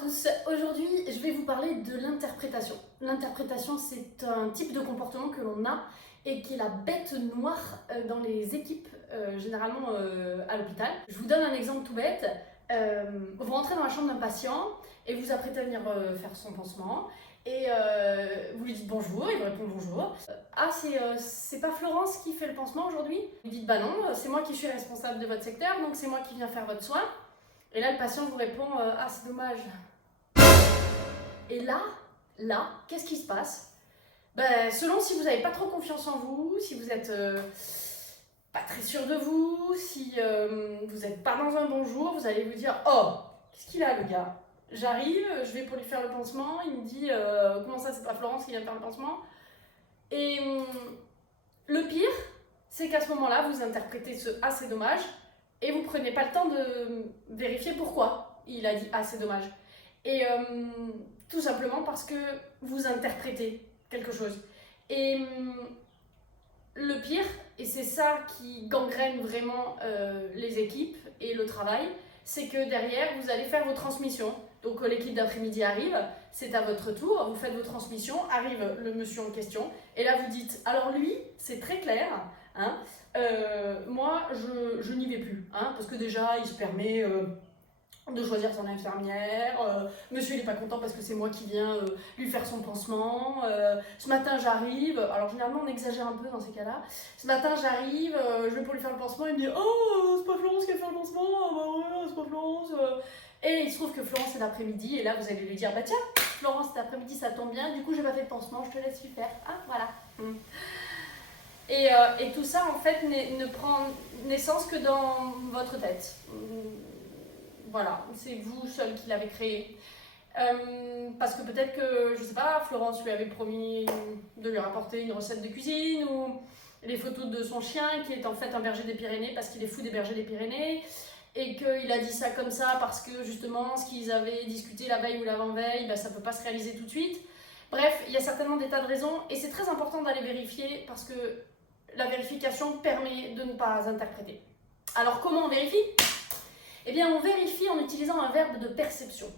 tous, aujourd'hui je vais vous parler de l'interprétation. L'interprétation, c'est un type de comportement que l'on a et qui est la bête noire dans les équipes, généralement à l'hôpital. Je vous donne un exemple tout bête. Vous rentrez dans la chambre d'un patient et vous apprêtez à venir faire son pansement et vous lui dites bonjour, il vous répond bonjour. C'est pas Florence qui fait le pansement aujourd'hui? Vous lui dites bah non, c'est moi qui suis responsable de votre secteur, donc c'est moi qui viens faire votre soin. Et là, le patient vous répond ah, c'est dommage. Et là, qu'est-ce qui se passe? Selon si vous n'avez pas trop confiance en vous, si vous êtes pas très sûr de vous, si vous n'êtes pas dans un bon jour, vous allez vous dire oh, qu'est-ce qu'il a le gars? J'arrive, je vais pour lui faire le pansement, il me dit comment ça, c'est pas Florence qui vient faire le pansement? Et le pire, c'est qu'à ce moment-là, vous interprétez ce ah, c'est dommage et vous prenez pas le temps de vérifier pourquoi il a dit ah, c'est dommage. Et tout simplement parce que vous interprétez quelque chose. Et le pire, et c'est ça qui gangrène vraiment les équipes et le travail, c'est que derrière, vous allez faire vos transmissions. Donc l'équipe d'après-midi arrive, c'est à votre tour, vous faites vos transmissions, arrive le monsieur en question, et là vous dites, alors lui, c'est très clair, hein, moi je n'y vais plus, hein, parce que déjà il se permet de choisir son infirmière, monsieur il est pas content parce que c'est moi qui viens lui faire son pansement, ce matin j'arrive, alors généralement on exagère un peu dans ces cas-là, ce matin j'arrive, je vais pour lui faire le pansement, il me dit oh c'est pas Florence qui a fait le pansement, ah bah ouais c'est pas Florence, et il se trouve que Florence c'est l'après-midi, et là vous allez lui dire bah tiens Florence cet après-midi ça tombe bien, du coup j'ai pas fait de pansement, je te laisse lui faire, ah voilà. Et tout ça en fait ne prend naissance que dans votre tête. Voilà, c'est vous seul qui l'avez créé. Parce que peut-être que, je sais pas, Florence lui avait promis de lui rapporter une recette de cuisine ou les photos de son chien qui est en fait un berger des Pyrénées parce qu'il est fou des bergers des Pyrénées et qu'il a dit ça comme ça parce que justement ce qu'ils avaient discuté la veille ou l'avant-veille, ça peut pas se réaliser tout de suite. Bref, il y a certainement des tas de raisons et c'est très important d'aller vérifier parce que la vérification permet de ne pas interpréter. Alors comment on vérifie ? Eh bien, on vérifie en utilisant un verbe de perception.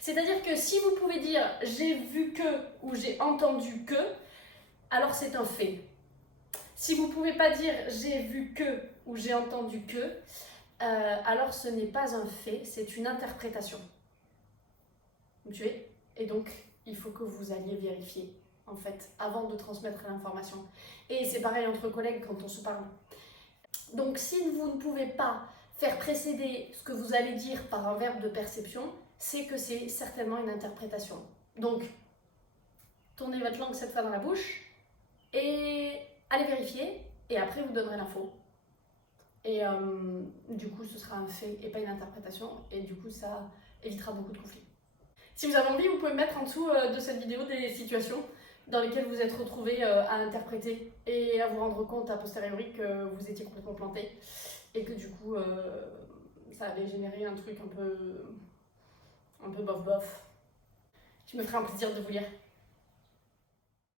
C'est-à-dire que si vous pouvez dire « j'ai vu que » ou « j'ai entendu que », alors c'est un fait. Si vous ne pouvez pas dire « j'ai vu que » ou « j'ai entendu que », alors ce n'est pas un fait, c'est une interprétation. Vous me suivez ? Et donc, il faut que vous alliez vérifier, en fait, avant de transmettre l'information. Et c'est pareil entre collègues quand on se parle. Donc, si vous ne pouvez pas faire précéder ce que vous allez dire par un verbe de perception, c'est que c'est certainement une interprétation. Donc, tournez votre langue cette fois dans la bouche et allez vérifier et après vous donnerez l'info. Et du coup, ce sera un fait et pas une interprétation et du coup, ça évitera beaucoup de conflits. Si vous avez envie, vous pouvez mettre en dessous de cette vidéo des situations dans lesquelles vous êtes retrouvés à interpréter et à vous rendre compte a posteriori que vous étiez complètement planté. Et que du coup, ça avait généré un truc un peu bof bof. Je me ferai un plaisir de vous lire.